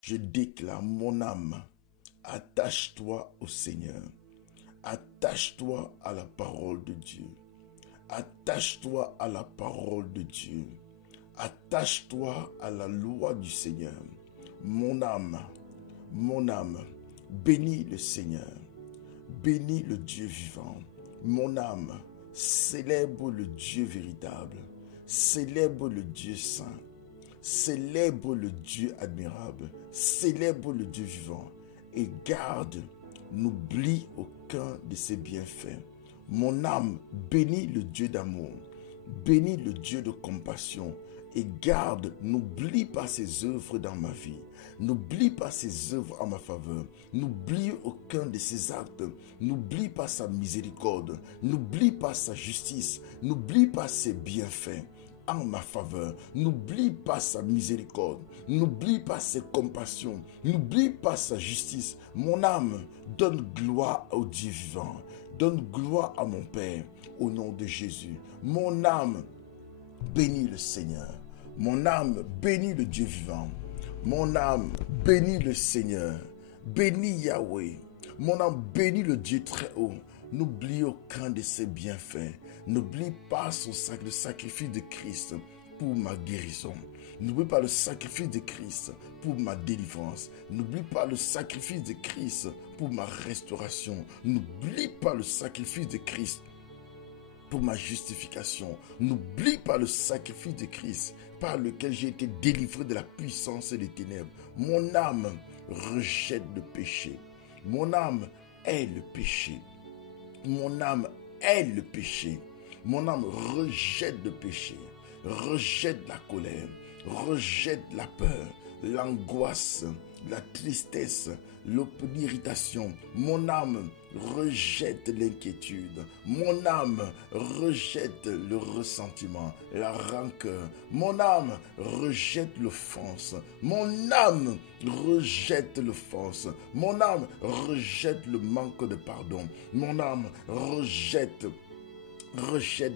Je déclare, mon âme, attache-toi au Seigneur. Attache-toi à la parole de Dieu. Attache-toi à la parole de Dieu. Attache-toi à la loi du Seigneur. Mon âme, bénis le Seigneur. Bénis le Dieu vivant. Mon âme, célèbre le Dieu véritable. Célèbre le Dieu saint. Célèbre le Dieu admirable. Célèbre le Dieu vivant. Et garde, n'oublie aucun de ses bienfaits. Mon âme, bénis le Dieu d'amour. Bénis le Dieu de compassion. Et garde, n'oublie pas ses œuvres dans ma vie. N'oublie pas ses œuvres en ma faveur. N'oublie aucun de ses actes. N'oublie pas sa miséricorde. N'oublie pas sa justice. N'oublie pas ses bienfaits en ma faveur. N'oublie pas sa miséricorde. N'oublie pas ses compassions. N'oublie pas sa justice. Mon âme, donne gloire au Dieu vivant. Donne gloire à mon Père au nom de Jésus. Mon âme, bénis le Seigneur. Mon âme, bénis le Dieu vivant. Mon âme, bénis le Seigneur. Bénis Yahweh. Mon âme, bénis le Dieu très haut. N'oublie aucun de ses bienfaits. N'oublie pas le sacrifice de Christ pour ma guérison. N'oublie pas le sacrifice de Christ pour ma délivrance. N'oublie pas le sacrifice de Christ pour ma restauration. N'oublie pas le sacrifice de Christ pour ma justification. N'oublie pas le sacrifice de Christ par lequel j'ai été délivré de la puissance des ténèbres. Mon âme rejette le péché. Mon âme hait le péché. Mon âme hait le péché. Mon âme rejette le péché. Rejette la colère. Rejette la peur, l'angoisse, la tristesse, l'irritation. Mon âme rejette l'inquiétude. Mon âme rejette le ressentiment, la rancœur. Mon âme rejette l'offense. Mon âme rejette l'offense. Mon âme rejette le manque de pardon. Mon âme rejette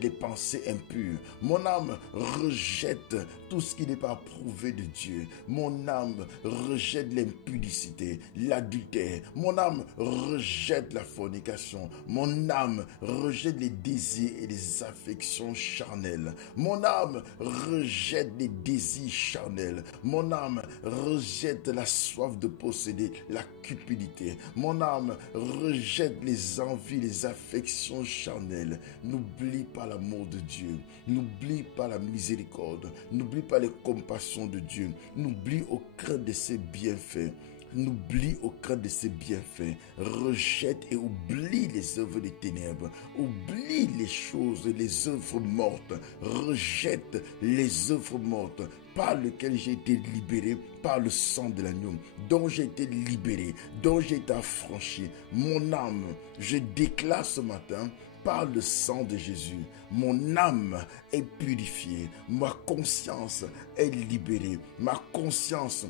les pensées impures. Mon âme rejette tout ce qui n'est pas approuvé de Dieu. Mon âme rejette l'impudicité, l'adultère. Mon âme rejette la fornication. Mon âme rejette les désirs et les affections charnelles. Mon âme rejette les désirs charnels. Mon âme rejette la soif de posséder, la cupidité. Mon âme rejette les envies, les affections charnelles. N'oublie pas l'amour de Dieu. N'oublie pas la miséricorde. N'oublie pas les compassions de Dieu. N'oublie aucun de ses bienfaits. N'oublie aucun de ses bienfaits. Rejette et oublie les œuvres des ténèbres. Oublie les choses, les œuvres mortes. Rejette les œuvres mortes par lesquelles j'ai été libéré par le sang de l'agneau, dont j'ai été libéré, dont j'ai été affranchi. Mon âme, je déclare ce matin, par le sang de Jésus, mon âme est purifiée, ma conscience est libérée, ma conscience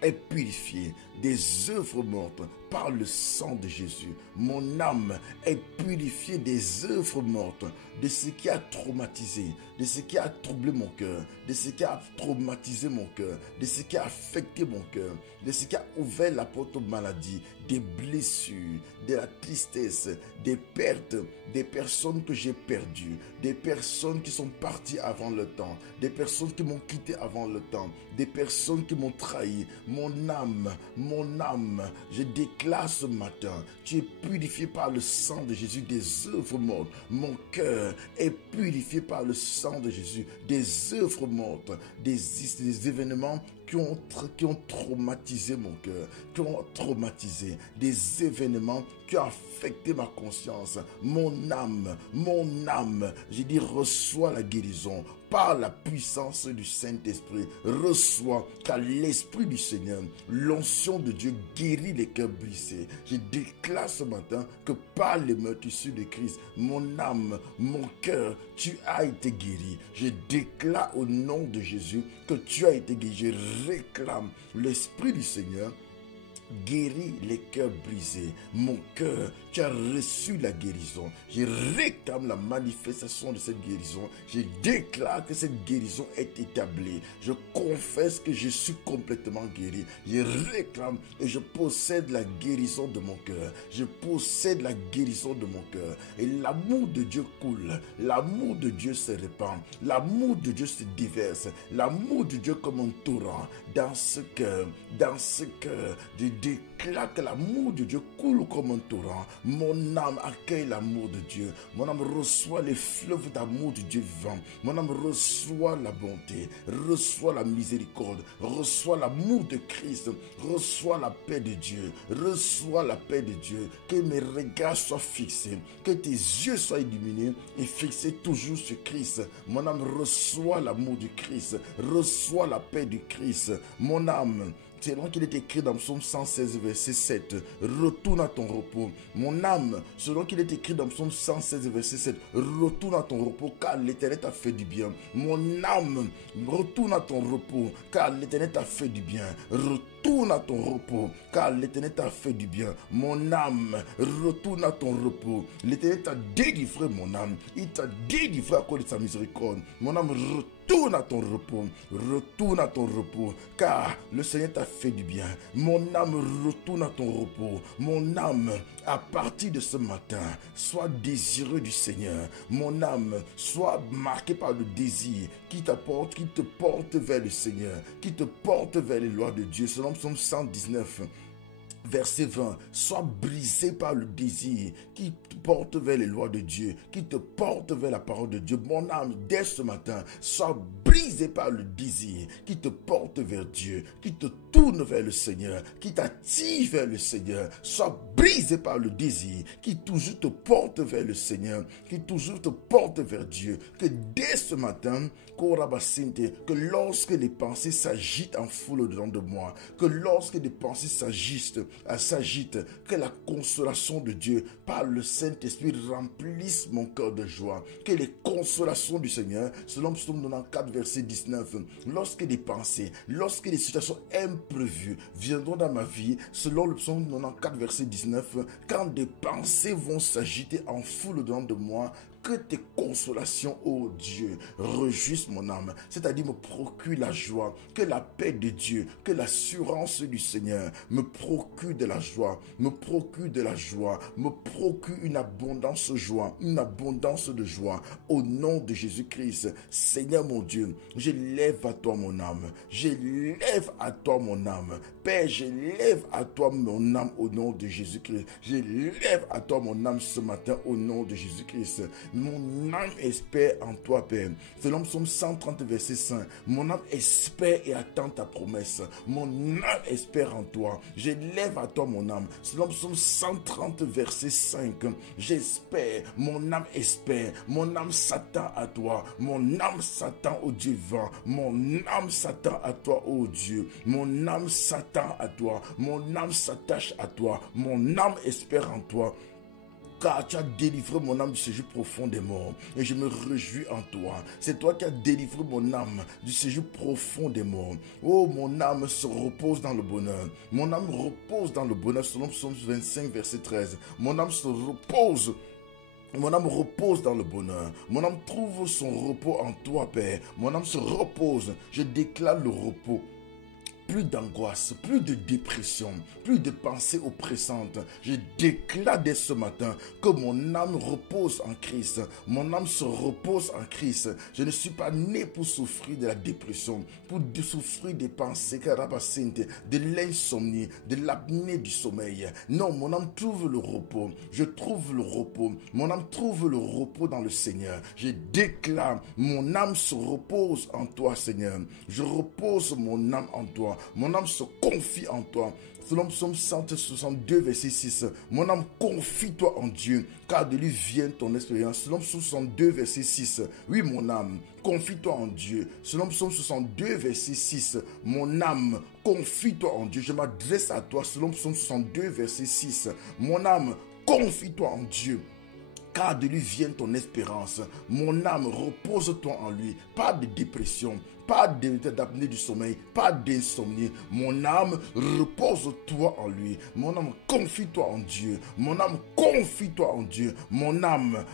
est purifiée des œuvres mortes par le sang de Jésus. Mon âme est purifiée des œuvres mortes, de ce qui a traumatisé, de ce qui a troublé mon cœur, de ce qui a traumatisé mon cœur, de ce qui a affecté mon cœur, de ce qui a ouvert la porte aux maladies, des blessures, de la tristesse, des pertes, des personnes que j'ai perdues, des personnes qui sont parties avant le temps, des personnes qui m'ont quitté avant le temps, des personnes qui m'ont trahi. Mon âme, je déclare ce matin, tu es purifié par le sang de Jésus des œuvres mortes. Mon cœur est purifié par le sang de Jésus des œuvres mortes, des événements qui ont traumatisé mon cœur, qui ont traumatisé, des événements qui ont affecté ma conscience, mon âme, j'ai dit reçois la guérison par la puissance du Saint-Esprit. Reçois, car l'Esprit du Seigneur, l'onction de Dieu guérit les cœurs brisés. Je déclare ce matin que par les meurtrissures de Christ, mon âme, mon cœur, tu as été guéri. Je déclare au nom de Jésus que tu as été guéri. Je réclame l'Esprit du Seigneur guéris les cœurs brisés. Mon cœur, tu as reçu la guérison. Je réclame la manifestation de cette guérison. Je déclare que cette guérison est établie. Je confesse que je suis complètement guéri. Je réclame et je possède la guérison de mon cœur. Je possède la guérison de mon cœur. Et l'amour de Dieu coule. L'amour de Dieu se répand. L'amour de Dieu se déverse. L'amour de Dieu comme un torrent dans ce cœur. Dans ce cœur, je déclare que l'amour de Dieu coule comme un torrent. Mon âme accueille l'amour de Dieu. Mon âme reçoit les fleuves d'amour du Dieu vivant. Mon âme reçoit la bonté, reçoit la miséricorde, reçoit l'amour de Christ, reçoit la paix de Dieu, reçoit la paix de Dieu. Que mes regards soient fixés, que tes yeux soient illuminés et fixés toujours sur Christ. Mon âme reçoit l'amour du Christ, reçoit la paix du Christ. Mon âme, selon qu'il est écrit dans Psaume 116, verset 7, retourne à ton repos. Mon âme, selon qu'il est écrit dans Psaume 116, verset 7, retourne à ton repos, car l'Éternel t'a fait du bien. Mon âme, retourne à ton repos, car l'Éternel t'a fait du bien. Retourne à ton repos, car l'Éternel t'a fait du bien. Mon âme, retourne à ton repos. L'Éternel t'a délivré, mon âme. Il t'a délivré à cause de sa miséricorde. Mon âme, retourne à ton repos. Retourne à ton repos, car le Seigneur t'a fait du bien. Mon âme, retourne à ton repos. Mon âme, à partir de ce matin, sois désireux du Seigneur. Mon âme, sois marqué par le désir qui te porte vers le Seigneur, qui te porte vers les lois de Dieu. Selon Psaume 119, verset 20, sois brisé par le désir qui te porte vers les lois de Dieu, qui te porte vers la parole de Dieu. Mon âme, dès ce matin, sois brisé par le désir qui te porte vers Dieu, qui te tourne vers le Seigneur, qui t'attire vers le Seigneur. Sois brisé par le désir qui toujours te porte vers le Seigneur, qui toujours te porte vers Dieu. Que dès ce matin, que lorsque les pensées s'agitent en foule au-dedans de moi, que lorsque les pensées s'agitent, que la consolation de Dieu par le Saint-Esprit remplisse mon cœur de joie. Que les consolations du Seigneur, selon Psaume 94, verset 19, lorsque les pensées, lorsque les situations imprévues viendront dans ma vie, selon le Psaume 94, verset 19, quand des pensées vont s'agiter en foule au-dedans de moi, que tes consolations, ô Dieu, réjouissent mon âme, c'est-à-dire me procure la joie, que la paix de Dieu, que l'assurance du Seigneur me procure de la joie, me procure de la joie, me procure une abondance de joie, au nom de Jésus-Christ. Seigneur mon Dieu, je lève à toi mon âme, je lève à toi mon âme, Père, je lève à toi mon âme au nom de Jésus-Christ, je lève à toi mon âme ce matin au nom de Jésus-Christ. Mon âme espère en toi, Père. Selon Psaume 130, verset 5. Mon âme espère et attend ta promesse. Mon âme espère en toi. Je lève à toi mon âme. Selon Psaume 130, verset 5. J'espère. Mon âme espère. Mon âme s'attend à toi. Mon âme s'attend au Dieu vivant. Mon âme s'attend à toi, ô Dieu. Mon âme s'attend à toi. Mon âme s'attache à toi. Mon âme espère en toi. Car tu as délivré mon âme du séjour profond des morts. Et je me réjouis en toi. C'est toi qui as délivré mon âme du séjour profond des morts. Oh, mon âme se repose dans le bonheur. Mon âme repose dans le bonheur. Selon Psaume 25, verset 13. Mon âme se repose. Mon âme repose dans le bonheur. Mon âme trouve son repos en toi, Père. Mon âme se repose. Je déclare le repos. Plus d'angoisse, plus de dépression, plus de pensées oppressantes. Je déclare dès ce matin que mon âme repose en Christ. Mon âme se repose en Christ. Je ne suis pas né pour souffrir de la dépression, pour souffrir des pensées, de l'insomnie, de l'apnée du sommeil. Non, mon âme trouve le repos. Je trouve le repos. Mon âme trouve le repos dans le Seigneur. Je déclare, mon âme se repose en toi, Seigneur. Je repose mon âme en toi. Mon âme se confie en toi. Selon Psaume 162, verset 6. Mon âme, confie-toi en Dieu, car de lui vient ton expérience. Selon Psaume 62, verset 6. Oui, mon âme, confie-toi en Dieu. Selon Psaume 62, verset 6. Mon âme, confie-toi en Dieu. Je m'adresse à toi. Selon Psaume 62, verset 6. Mon âme, confie-toi en Dieu. car de lui vient ton espérance. Mon âme, repose-toi en lui. Pas de dépression, pas d'apnée du sommeil, pas d'insomnie. Mon âme, repose-toi en lui. Mon âme, confie-toi en Dieu. Mon âme, confie-toi en Dieu. Mon âme,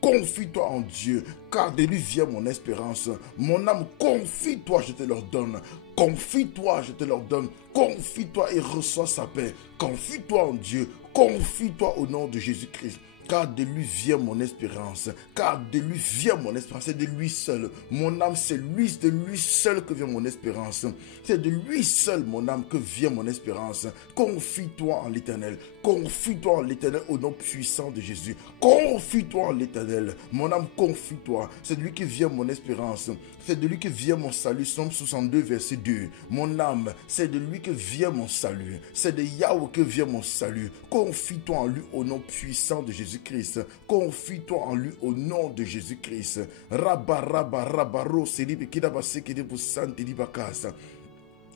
confie-toi en Dieu, car de lui vient mon espérance. Mon âme, confie-toi, je te l'ordonne. Confie-toi, je te l'ordonne. Confie-toi et reçois sa paix. Confie-toi en Dieu. Confie-toi au nom de Jésus-Christ. Car de lui vient mon espérance. Car de lui vient mon espérance. C'est de lui seul. Mon âme, c'est de lui seul que vient mon espérance. C'est de lui seul, mon âme, que vient mon espérance. Confie-toi en l'Éternel. Confie-toi en l'Éternel au nom puissant de Jésus. Confie-toi en l'Éternel. Mon âme, confie-toi. C'est de lui qui vient mon espérance. C'est de lui que vient mon salut. Somme 62, verset 2. Mon âme, c'est de lui que vient mon salut. C'est de Yahweh que vient mon salut. Confie-toi en lui au nom puissant de Jésus-Christ. Confie-toi en lui au nom de Jésus-Christ.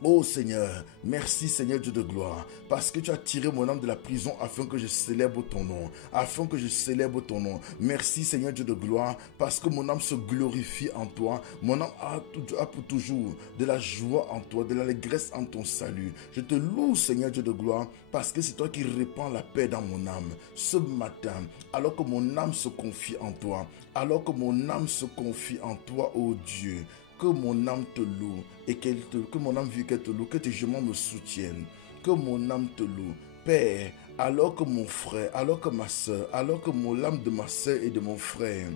Oh Seigneur, merci Seigneur Dieu de gloire, parce que tu as tiré mon âme de la prison afin que je célèbre ton nom, afin que je célèbre ton nom. Merci Seigneur Dieu de gloire, parce que mon âme se glorifie en toi, mon âme a pour toujours de la joie en toi, de l'allégresse en ton salut. Je te loue Seigneur Dieu de gloire, parce que c'est toi qui répands la paix dans mon âme. Ce matin, alors que mon âme se confie en toi, alors que mon âme se confie en toi, oh Dieu, que mon âme te loue et que mon âme vive qu'elle te loue, que tes gements me soutiennent, que mon âme te loue. Père, alors que mon frère, alors que ma soeur, alors que l'âme de ma soeur et de mon frère,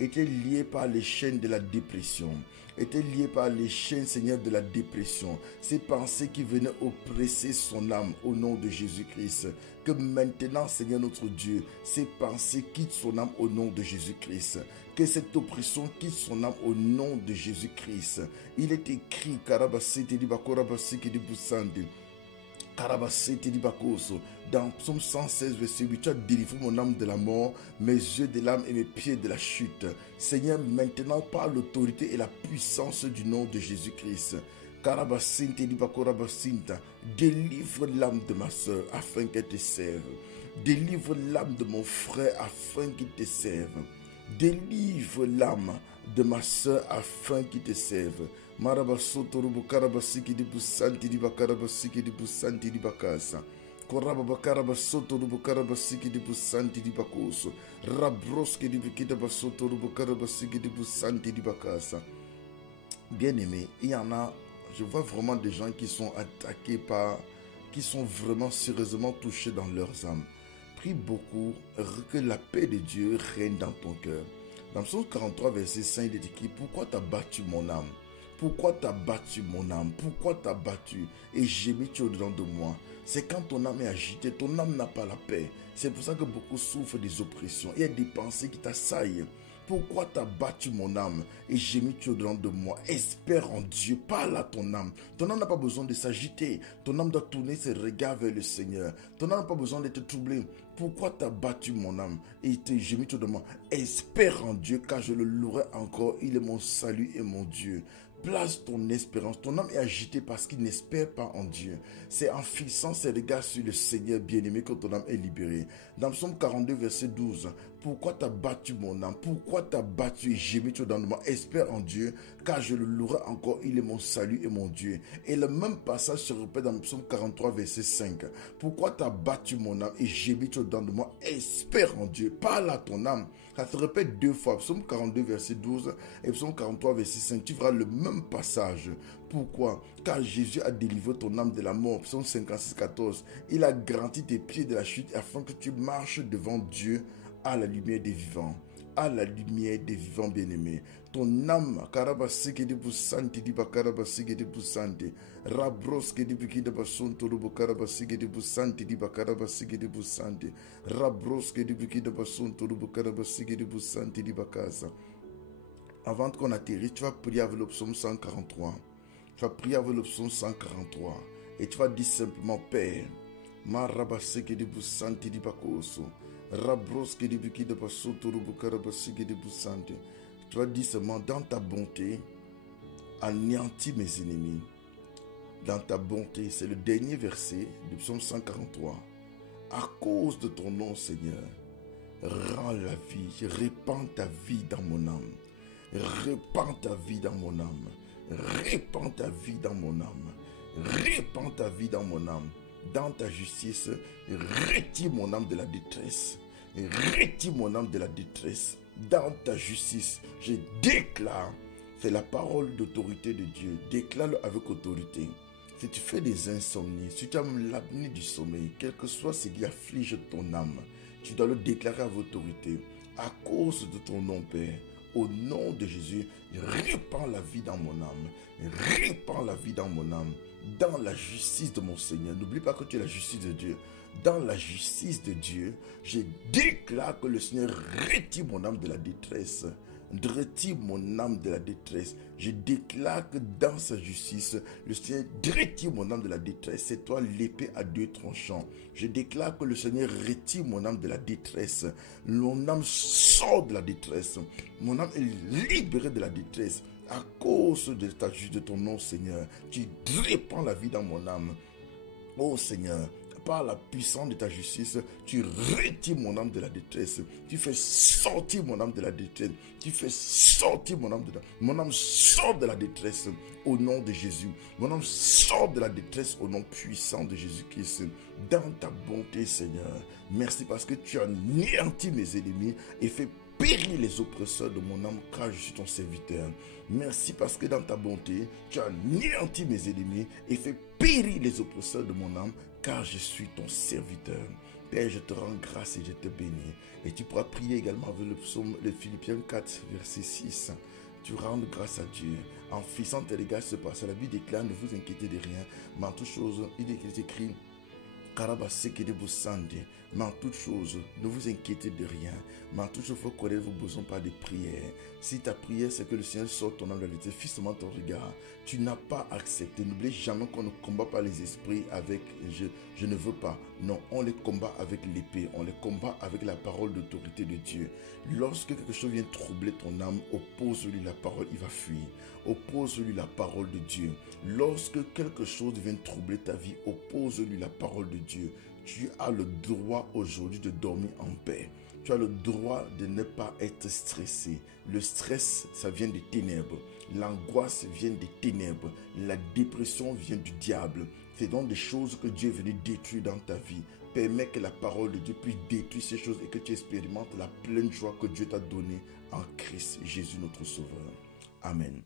était lié par les chaînes de la dépression, était lié par les chaînes, Seigneur, de la dépression, ces pensées qui venaient oppresser son âme au nom de Jésus-Christ. Que maintenant, Seigneur notre Dieu, ces pensées quittent son âme au nom de Jésus-Christ. Que cette oppression quitte son âme au nom de Jésus-Christ. Il est écrit, dans Psaume 116, verset 8, tu as délivré mon âme de la mort, mes yeux de l'âme et mes pieds de la chute. Seigneur, maintenant, par l'autorité et la puissance du nom de Jésus-Christ, délivre l'âme de ma soeur afin qu'elle te serve. Délivre l'âme de mon frère afin qu'il te serve. Délivre l'âme de ma soeur afin qu'il te serve. Marabasotorubu karabasiki di busanti di bakarabasiki di busanti di bakasa. Korababa karabasotorubu karabasiki di busanti di bakoso. Rabroski di bikita basotorubu karabasiki di busanti di bakasa. Bien-aimé, il y en a, je vois vraiment des gens qui sont attaqués qui sont vraiment sérieusement touchés dans leurs âmes. Prie beaucoup que la paix de Dieu règne dans ton cœur. Dans Psaume 43, verset 5, il est écrit, pourquoi t'as battu mon âme? Pourquoi t'as battu mon âme? Pourquoi t'as battu et gémis-tu au-dedans de moi? C'est quand ton âme est agitée, ton âme n'a pas la paix. C'est pour ça que beaucoup souffrent des oppressions. Il y a des pensées qui t'assaillent. Pourquoi t'as battu mon âme et gémis-tu au-dedans de moi? Espère en Dieu, parle à ton âme. Ton âme n'a pas besoin de s'agiter. Ton âme doit tourner ses regards vers le Seigneur. Ton âme n'a pas besoin d'être troublée. Pourquoi t'as battu mon âme et te gémis-tu au-dedans de moi? Espère en Dieu, car je le louerai encore. Il est mon salut et mon Dieu. Place ton espérance. Ton âme est agitée parce qu'il n'espère pas en Dieu. C'est en fixant ses regards sur le Seigneur bien-aimé que ton âme est libérée. Dans Psaume 42, verset 12, pourquoi t'as battu mon âme? Pourquoi t'as battu et gémi dans moi? Espère en Dieu, car je le louerai encore. Il est mon salut et mon Dieu. Et le même passage se répète dans Psaume 43, verset 5. Pourquoi t'as battu mon âme et gémi dans moi? Espère en Dieu. Parle à ton âme. Ça se répète deux fois. Psaume 42, verset 12 et Psaume 43, verset 5. Tu verras le même passage. Pourquoi? Car Jésus a délivré ton âme de la mort. Psaume 56, 14. Il a garanti tes pieds de la chute afin que tu marches devant Dieu à la lumière des vivants. À la lumière des vivants bien-aimés. Ton âme, karabasike de busanti di bakarabasike de busanti. Rabroske de bikida basunto de bukarabasike de busanti di bakarabasike de busanti. Rabroske de bikida basunto de bukarabasike de busanti di bakasa. Avant qu'on atterrisse, tu vas prier avec le psaume 143. Tu vas prier avec le psaume 143. Et tu vas dire simplement, Père, ma rabasike de busanti di bakoso. Rabroske de bikida basunto de bukarabasike de busanti. Tu vas dire seulement, dans ta bonté, anéantis mes ennemis. Dans ta bonté, c'est le dernier verset du psaume 143. À cause de ton nom, Seigneur, rends la vie, répands ta vie dans mon âme. Répands ta vie dans mon âme. Répands ta vie dans mon âme. Répands ta vie dans mon âme. Dans ta justice, retire mon âme de la détresse. Retire mon âme de la détresse. Dans ta justice, je déclare, c'est la parole d'autorité de Dieu. Déclare-le avec autorité. Si tu fais des insomnies, si tu as l'apnée du sommeil, quel que soit ce qui afflige ton âme, tu dois le déclarer avec autorité. À cause de ton nom, Père, au nom de Jésus, répands la vie dans mon âme. Répands la vie dans mon âme. Dans la justice de mon Seigneur. N'oublie pas que tu es la justice de Dieu. Dans la justice de Dieu, je déclare que le Seigneur retire mon âme de la détresse. Retire mon âme de la détresse. Je déclare que dans sa justice, le Seigneur retire mon âme de la détresse. C'est toi l'épée à deux tranchants. Je déclare que le Seigneur retire mon âme de la détresse. Mon âme sort de la détresse. Mon âme est libérée de la détresse. À cause de ton nom, Seigneur, tu répands la vie dans mon âme. Oh Seigneur, par la puissance de ta justice, tu retires mon âme de la détresse. Tu fais sortir mon âme de la détresse. Tu fais sortir mon âme de la... Mon âme sort de la détresse au nom de Jésus. Mon âme sort de la détresse au nom puissant de Jésus-Christ. Dans ta bonté, Seigneur. Merci parce que tu as anéanti mes ennemis et fait périr les oppresseurs de mon âme car je suis ton serviteur. Merci parce que dans ta bonté, tu as anéanti mes ennemis et fait périr les oppresseurs de mon âme car je suis ton serviteur. Père, je te rends grâce et je te bénis. Et tu pourras prier également avec le psaume de Philippiens 4, verset 6. Tu rends grâce à Dieu. En fixant tes regards se passe. La Bible déclare, ne vous inquiétez de rien. Mais en toute chose, il est écrit, mais en toute chose, ne vous inquiétez de rien. Mais en toute chose, il faut connaître vos besoins par des prières. Si ta prière, c'est que le Seigneur sorte ton âme de la vérité, fixe seulement ton regard. Tu n'as pas accepté. N'oublie jamais qu'on ne combat pas les esprits avec je ne veux pas. Non, on les combat avec l'épée. On les combat avec la parole d'autorité de Dieu. Lorsque quelque chose vient troubler ton âme, oppose-lui la parole, il va fuir. Oppose-lui la parole de Dieu. Lorsque quelque chose vient troubler ta vie, oppose-lui la parole de Dieu. Tu as le droit aujourd'hui de dormir en paix. Tu as le droit de ne pas être stressé. Le stress, ça vient des ténèbres. L'angoisse vient des ténèbres. La dépression vient du diable. C'est donc des choses que Dieu est venu détruire dans ta vie. Permets que la parole de Dieu puisse détruire ces choses et que tu expérimentes la pleine joie que Dieu t'a donnée en Christ Jésus notre Sauveur. Amen.